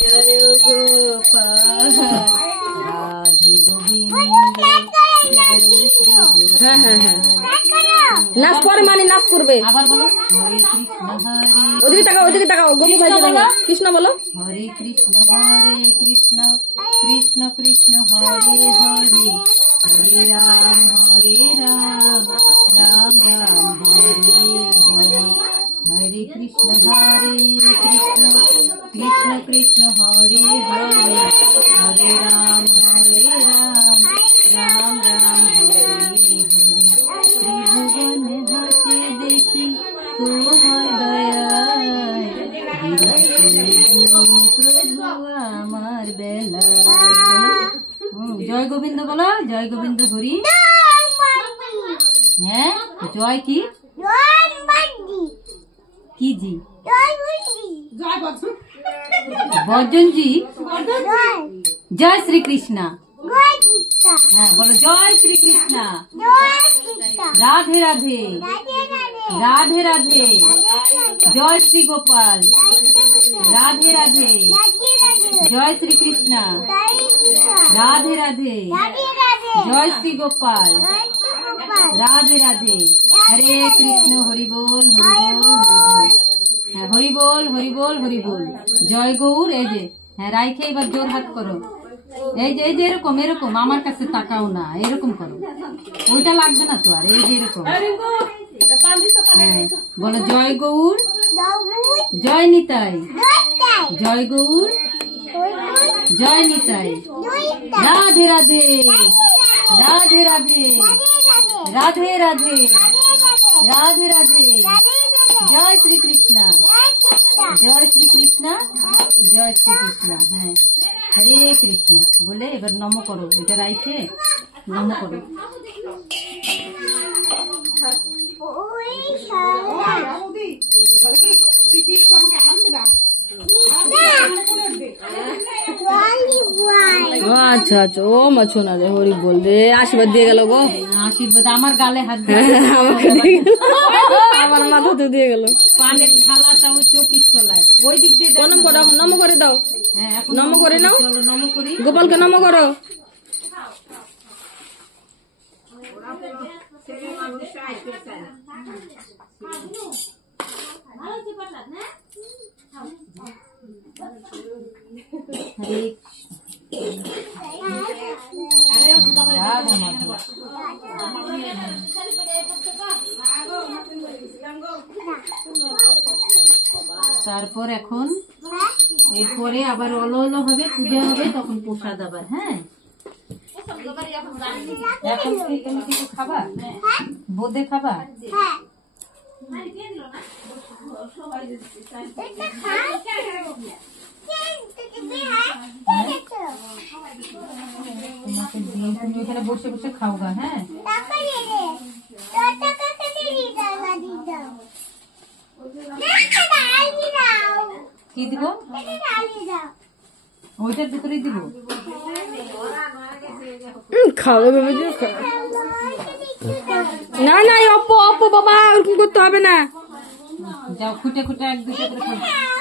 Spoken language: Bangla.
জয় গোপাল রাধে গোবিন্দ। হ্যাঁ হ্যাঁ হ্যাঁ, নাচ পরে মানে নাচ করবে। আবার বলো হরে কৃষ্ণ হরে, ওদিকে তাকাও, ওদিকে তাকাও, গোপু ভাই বলো কৃষ্ণ বলো। হরে কৃষ্ণ কৃষ্ণ কৃষ্ণ হরে হরে, হরে রাম রাম রাম হরে হরে। हरे कृष्ण कृष्ण कृष्ण हरे हरे, हरे राम राम राम हरे हरे। त्रिभुवन हाथे देखी তোমার দয়ায়, প্রভু আমার বেলা। জয় গোবিন্দ বলো, জয় গোবিন্দ হরি। হ্যাঁ জয় কি কি জি? বর্জন জি। জয় শ্রী কৃষ্ণ। হ্যাঁ বলো জয় শ্রী কৃষ্ণ। রাধে রাধে রাধে রাধে, জয় শ্রী গোপাল রাধে রাধে, জয় শ্রী কৃষ্ণ রাধে রাধে, জয় শ্রী গোপাল রাধে রাধে। হরে কৃষ্ণ হরি বল হরি বল হরি বল। হ্যাঁ হরি বল হরি বল হরি বল। জয় গৌর। এই যে হ্যাঁ রাইখে এবার জোর হাত করো। এই যে এরকম এরকম আমার কাছে তাকাও না, এরকম করো, ওইটা লাগবে না তো আর। এই যে এরকম। হ্যাঁ বলো জয় গৌর, জয় নিতাই, জয় গৌর, জয় নিতাই। রাধে রাধে রাধে রাধে রাধে রাধে রাধে রাধে, জয় শ্রী কৃষ্ণ, জয় শ্রী কৃষ্ণ, জয় শ্রী কৃষ্ণ। হ্যাঁ হরে কৃষ্ণ বলে এবার নম করো, এটা রাইখে নম করো। আচ্ছা আচ্ছা, ও মাছো না রে, হরি বল রে। আশীর্বাদ দিয়ে গেল গো, আশীর্বাদ আমার গালে হাত দিয়ে আমাকে আমার মাথাতে দিয়ে গেল। পানের থালাটা ওই চৌকির তলায় ওই দিক দিয়ে নম করো, নম করে দাও। হ্যাঁ নম করে নাও, নম করি। গোপালকে নম করো। তারপর এখন এরপরে আবার অলো অলো হবে, পূজা হবে, তখন প্রসাদ আবার। হ্যাঁ এখন তুমি কিছু খাবা, বোঁদে খাবা? তুমি ওখানে বসে বসে খাও গা। হ্যাঁ কি দিব? ওইটার ভিতরেই দিব। খাবে না না, অপ্পো অপ্পো বাবা ওরকম করতে হবে না। যাও খুঁটে খুঁটে এক দুটো করে খাও।